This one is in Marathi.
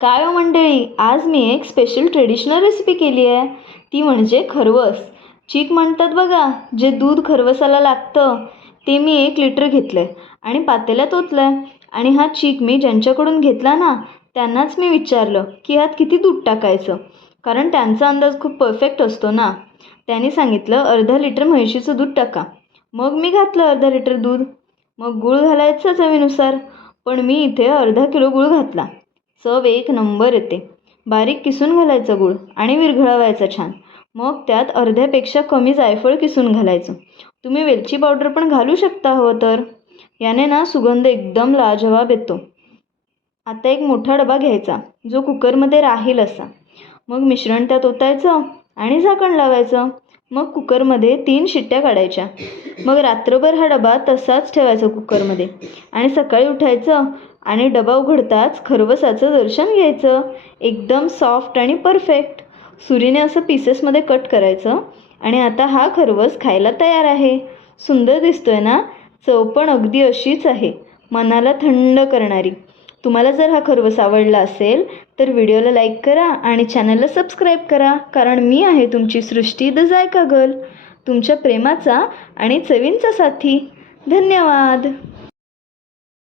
काय हो मंडळी, आज मी एक स्पेशल ट्रेडिशनल रेसिपी केली आहे. ती म्हणजे खरवस. चीक म्हणतात बघा, जे दूध खरवसाला लागतं ते मी 1 लिटर घेतलं आहे आणि पातेल्यात ओतलं आहे. आणि हा चीक मी ज्यांच्याकडून घेतला ना त्यांनाच मी विचारलं की ह्यात किती दूध टाकायचं, कारण त्यांचा अंदाज खूप परफेक्ट असतो ना. त्यांनी सांगितलं अर्धा लिटर म्हैशीचं दूध टाका. मग मी घातलं अर्धा लिटर दूध. मग गूळ घालायचं चवीनुसार, पण मी इथे अर्धा किलो गूळ घातला. चव 1 नंबर येते. बारीक किसून घालायचा गूळ आणि विरघळवायचा छान. मग त्यात अर्ध्यापेक्षा कमी जायफळ किसून घालायचं. तुम्ही वेलची पावडर पण घालू शकता हवं तर. याने ना सुगंध एकदम लाजवाब येतो. आता एक मोठा डबा घ्यायचा जो कुकरमध्ये राहील असा. मग मिश्रण त्यात ओतायचं आणि झाकण लावायचं. मग कुकरमध्ये 3 शिट्ट्या काढायच्या. मग रात्रभर हा डबा तसाच ठेवायचा कुकरमध्ये आणि सकाळी उठायचं आणि डबा उघडताच खरवसाचं दर्शन घ्यायचं. एकदम सॉफ्ट आणि परफेक्ट. सुरीने असं पीसेसमध्ये कट करायचं आणि आता हा खरवस खायला तयार आहे. सुंदर दिसतोय ना? चव पण अगदी अशीच आहे, मनाला थंड करणारी. तुम्हाला जर हा खरवस आवडला असेल तर व्हिडिओला लाईक करा आणि चॅनलला सबस्क्राईब करा, कारण मी आहे तुमची सृष्टी द जायका गर्ल, तुमच्या प्रेमाचा आणि चवींचा साथी. धन्यवाद.